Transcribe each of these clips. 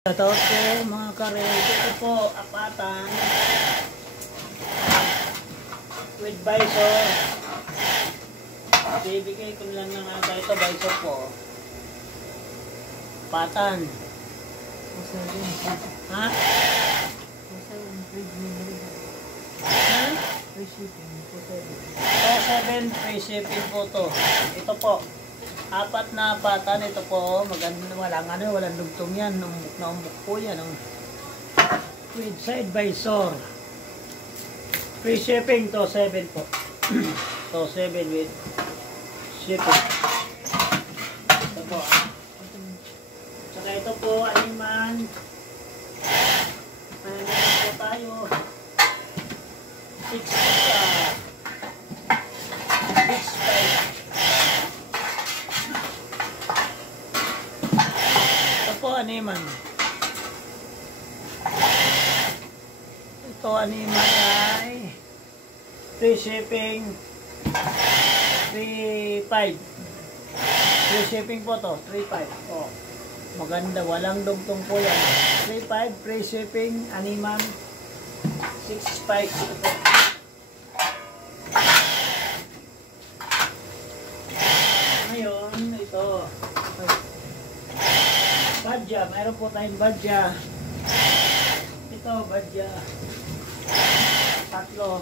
Shoutout po mga karete ko po, apatan with visor. Bibigay ko lang ng ito, visor po. Apatan. Ha? Free shipping po to. Ito po. Apat na apatan, ito po, maganda, walang dugtong yan, umbok na umbok po yan, with side visor. Free shipping to, 7 po. To 7 with shipping. Ito po. Saka ito po, animan. Animan po tayo. 6 animan. Ito animan ay free shipping 3.5. Free shipping po to 3.5. Oh, maganda, walang dugtong po yan. 3.5 free shipping animan 6.5. Ito po. Ngayon ito badya, mayroon po tayong badya. Ito, badya. 3.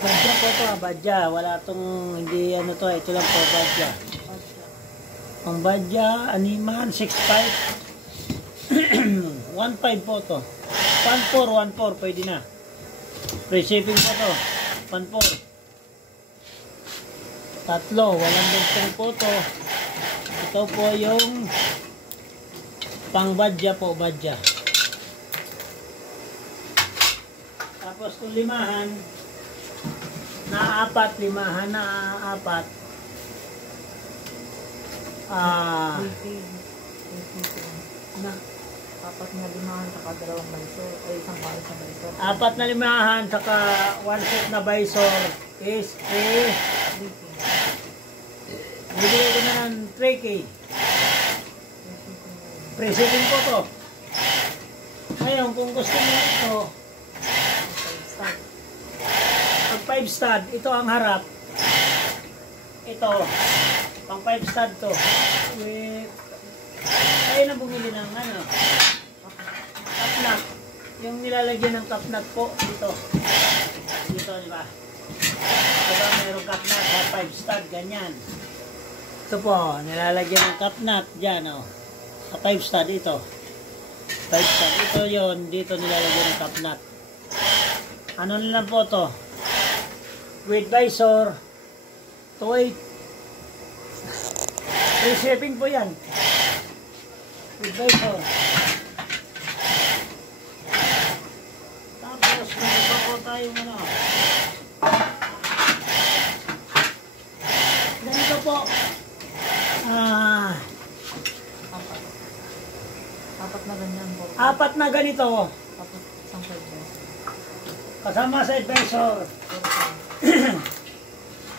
Badya po ito, badya. Wala itong, hindi ano to, ito lang po, badya. Ang badya, animan, 6.5. 1.5 po ito. 1.4, pwede na. Free shipping po ito. 1.4. 3, walang dugtong po ito. Ito po yung pang badya po, badya. Tapos kung limahan na apat, limahan na apat, apat na limahan saka dalawang visor o isang pares na visor. Apat na limahan saka 1 set na visor is bibigay ko na ng 3K. Free shipping po to. Ngayon, kung gusto mo ito, pag 5 stud, ito ang harap. Ito, pang 5 stud to. Kayo na bumili ng ano, kapnat. Yung nilalagyan ng kapnat po, dito. Dito, di ba? Diba mayroong kapnat sa 5 stud, ganyan. Ito po, nilalagyan ng kapnat dyan, oh. Sa 5 stud ito. 5 stud. Ito yon, dito nilalagyan ng kapnat. Ano lang po to? With visor. 2.8. Free shipping po yan. With visor. Tapos, meron po tayong ano. Ganito po. Apat na ganyan po. Apat na ganito. Tapos isang side visor. Kasama sa advisor.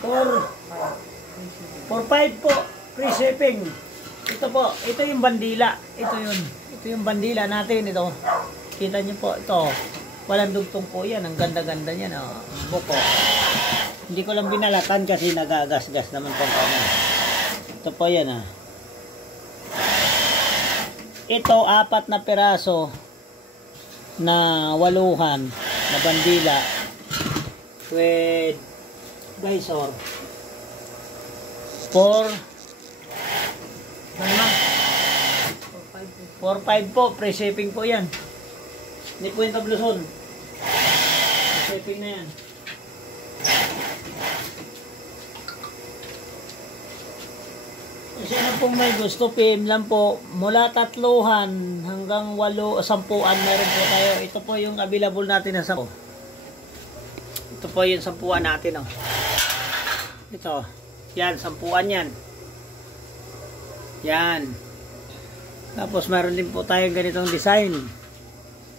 4.5 po. Free shipping. Ito po. Ito yung bandila. Ito yun. Ito yung bandila natin. Ito. Kita nyo po. Ito. Walang dugtong po yan. Ang ganda-ganda niyan. Oh. Buko. Hindi ko lang binalatan kasi nagagas-gas naman po. Ito po yan. Ah. Ito, 4 na piraso na waluhan na bandila with visor. 4.5 po, free shipping po yan. Hindi po yung tabluson. Free shipping na yan. Sino pong may gusto, PM lang po. Mula 3 hanggang 8, 10 meron po tayo. Ito po yung available natin na 10. Ito po yung 10 natin. Oh. Ito. Yan, 10 yan. Yan. Tapos meron din po tayong ganitong design.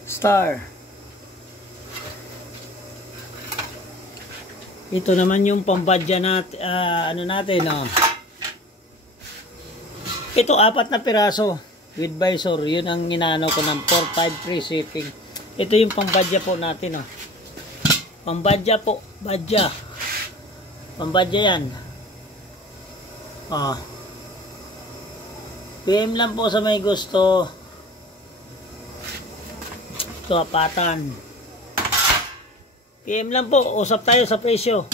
Star. Ito naman yung pambadya natin, ano natin, oh. Ito 4 na piraso. with visor. Yun ang inaano ko ng 4-5 free shipping. Ito yung pambadya po natin, oh. Pambadya po, badya. Pambadya yan. Oh. PM lang po sa may gusto. Ito, apatan. PM lang po, usap tayo sa presyo.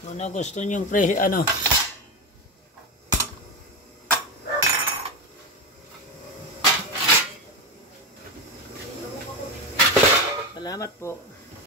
Kung na gusto nyo yung presyo, ano. Salamat po.